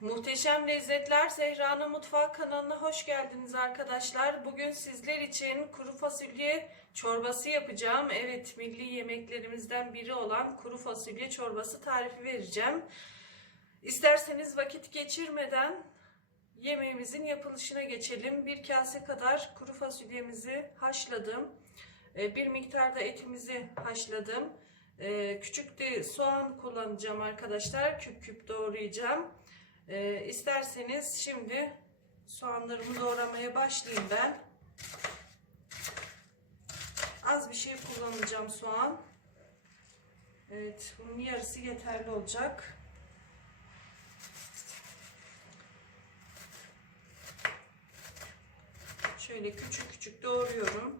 Muhteşem Lezzetler Zehra'nın Mutfağı kanalına hoş geldiniz arkadaşlar. Bugün sizler için kuru fasulye çorbası yapacağım. Evet milli yemeklerimizden biri olan kuru fasulye çorbası tarifi vereceğim. İsterseniz vakit geçirmeden yemeğimizin yapılışına geçelim. Bir kase kadar kuru fasulyemizi haşladım. Ee, Bir miktarda etimizi haşladım. Ee, Küçük de soğan kullanacağım arkadaşlar. Küp küp doğrayacağım. Ee, isterseniz şimdi soğanlarımı doğramaya başlayayım ben. Az bir şey kullanacağım soğan. Evet, bunun yarısı yeterli olacak. Şöyle küçük küçük doğruyorum.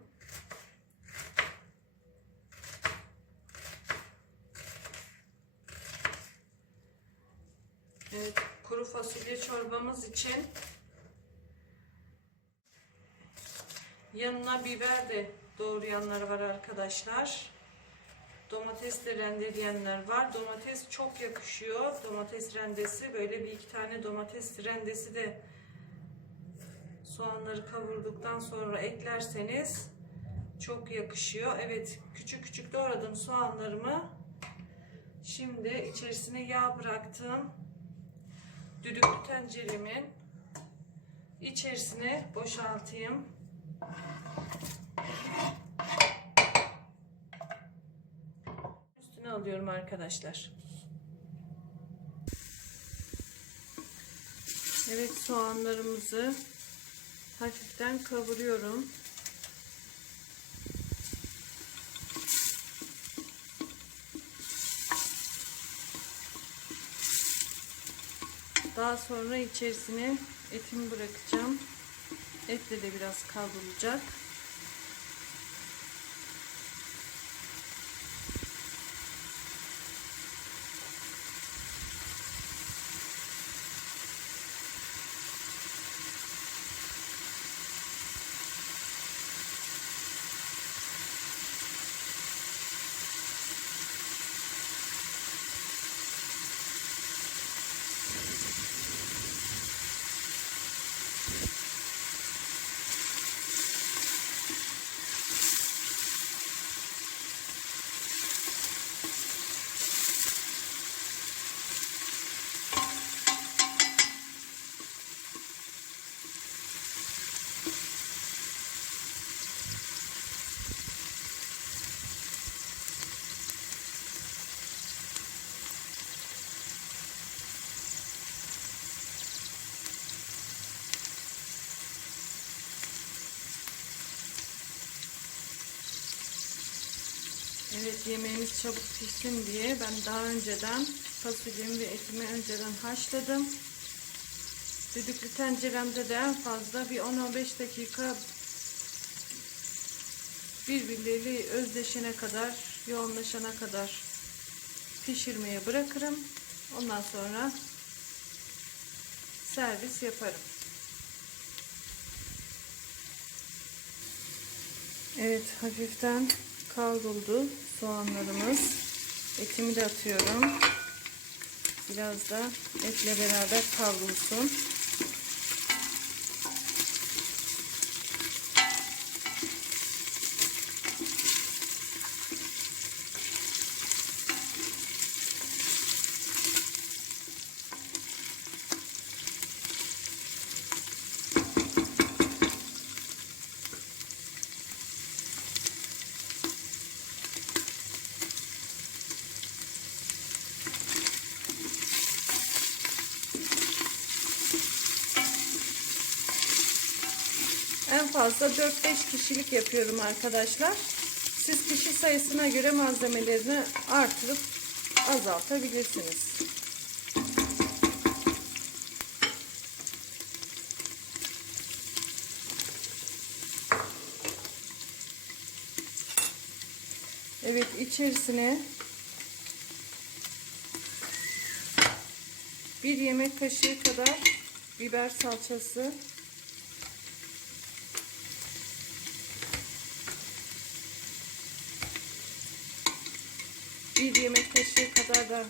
Evet, kuru fasulye çorbamız için yanına biber de doğrayanlar var arkadaşlar. Domates de rendeleyenler var. Domates çok yakışıyor. Domates rendesi böyle bir iki tane domates rendesi de soğanları kavurduktan sonra eklerseniz çok yakışıyor. Evet küçük küçük doğradım soğanlarımı. Şimdi içerisine yağ bıraktım düdüklü tenceremin içerisine boşaltayım. Üstüne alıyorum arkadaşlar. Evet soğanlarımızı hafiften kavuruyorum. Daha sonra içerisine etimi bırakacağım. Etle de biraz kavrulacak. Evet yemeğimiz çabuk pişsin diye ben daha önceden fasulyemi ve etimi önceden haşladım. Düdüklü tenceremde de en fazla bir 10-15 dakika birbirleriyle özdeşene kadar, yoğunlaşana kadar pişirmeye bırakırım. Ondan sonra servis yaparım. Evet hafiften kavruldu soğanlarımız. Etimi de atıyorum. Biraz da etle beraber kavrulsun. En fazla 4-5 kişilik yapıyorum arkadaşlar. Siz kişi sayısına göre malzemelerini artırıp azaltabilirsiniz. Evet içerisine bir yemek kaşığı kadar biber salçası bir yemek kaşığı kadar da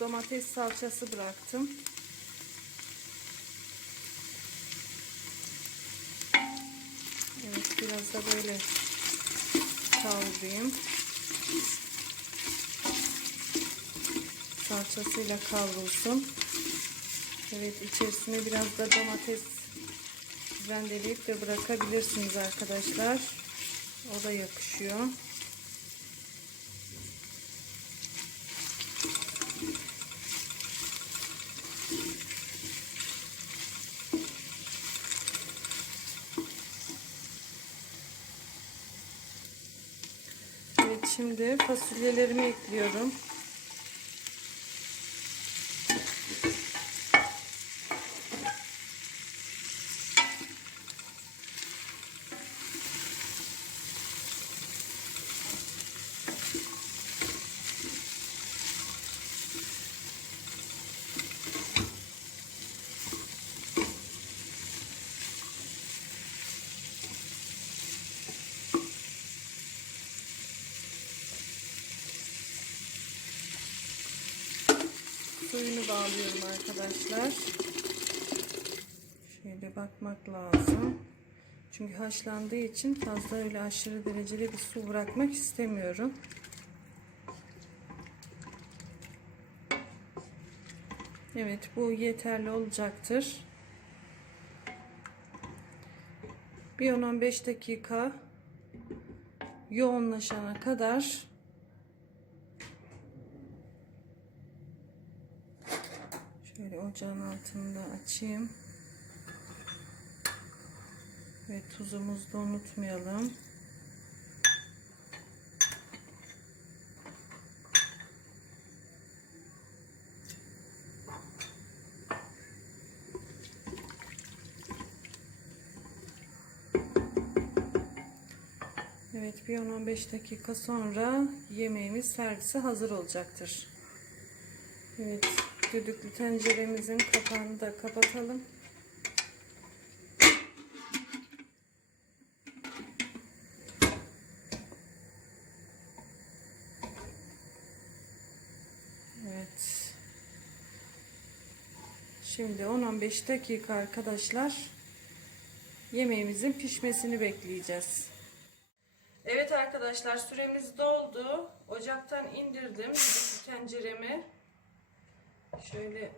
domates salçası bıraktım. Evet biraz da böyle kavrayayım. Salçasıyla kavrulsun. Evet içerisine biraz da domates rendeleyip de bırakabilirsiniz arkadaşlar. O da yakışıyor. Şimdi fasulyelerimi ekliyorum. Suyunu bağlıyorum arkadaşlar. Şöyle bakmak lazım. Çünkü haşlandığı için fazla öyle aşırı derecede bir su bırakmak istemiyorum. Evet bu yeterli olacaktır. Bir 10-15 dakika yoğunlaşana kadar Şöyle ocağın altını da açayım. Ve tuzumuzu da unutmayalım. Evet bir 10-15 dakika sonra yemeğimiz servise hazır olacaktır. Evet düdüklü tenceremizin kapağını da kapatalım. Evet. Şimdi 10-15 dakika arkadaşlar yemeğimizin pişmesini bekleyeceğiz. Evet arkadaşlar süremiz doldu. Ocaktan indirdim tenceremi. Şöyle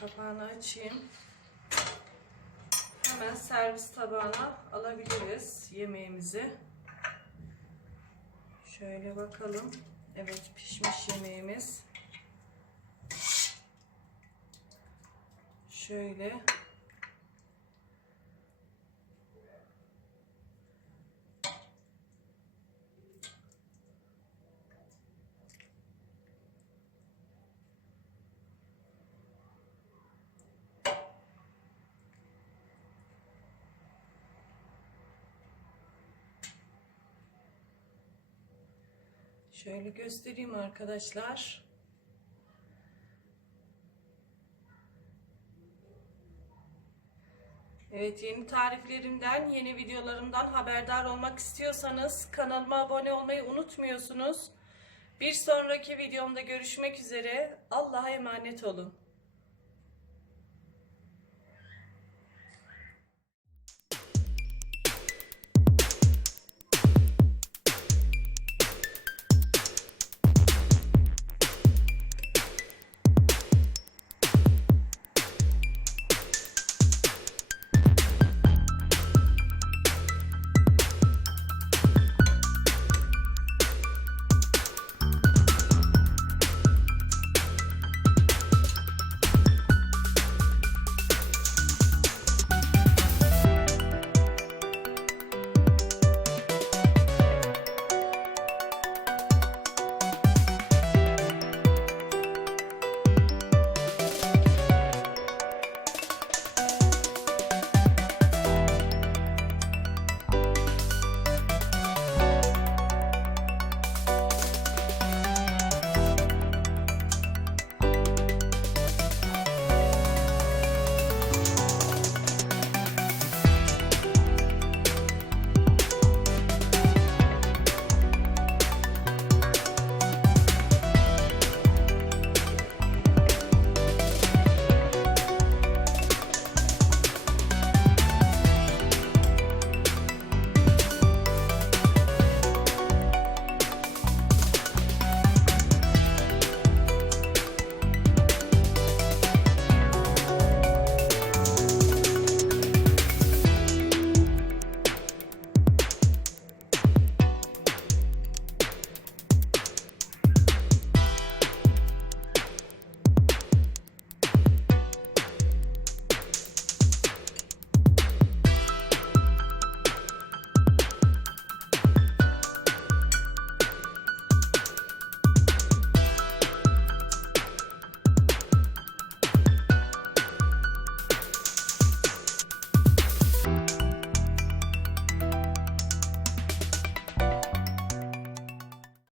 kapağını açayım. Hemen servis tabağına alabiliriz yemeğimizi. Şöyle bakalım. Evet pişmiş yemeğimiz. Şöyle. Şöyle göstereyim arkadaşlar. Evet yeni tariflerimden, yeni videolarımdan haberdar olmak istiyorsanız kanalıma abone olmayı unutmuyorsunuz. Bir sonraki videomda görüşmek üzere. Allah'a emanet olun.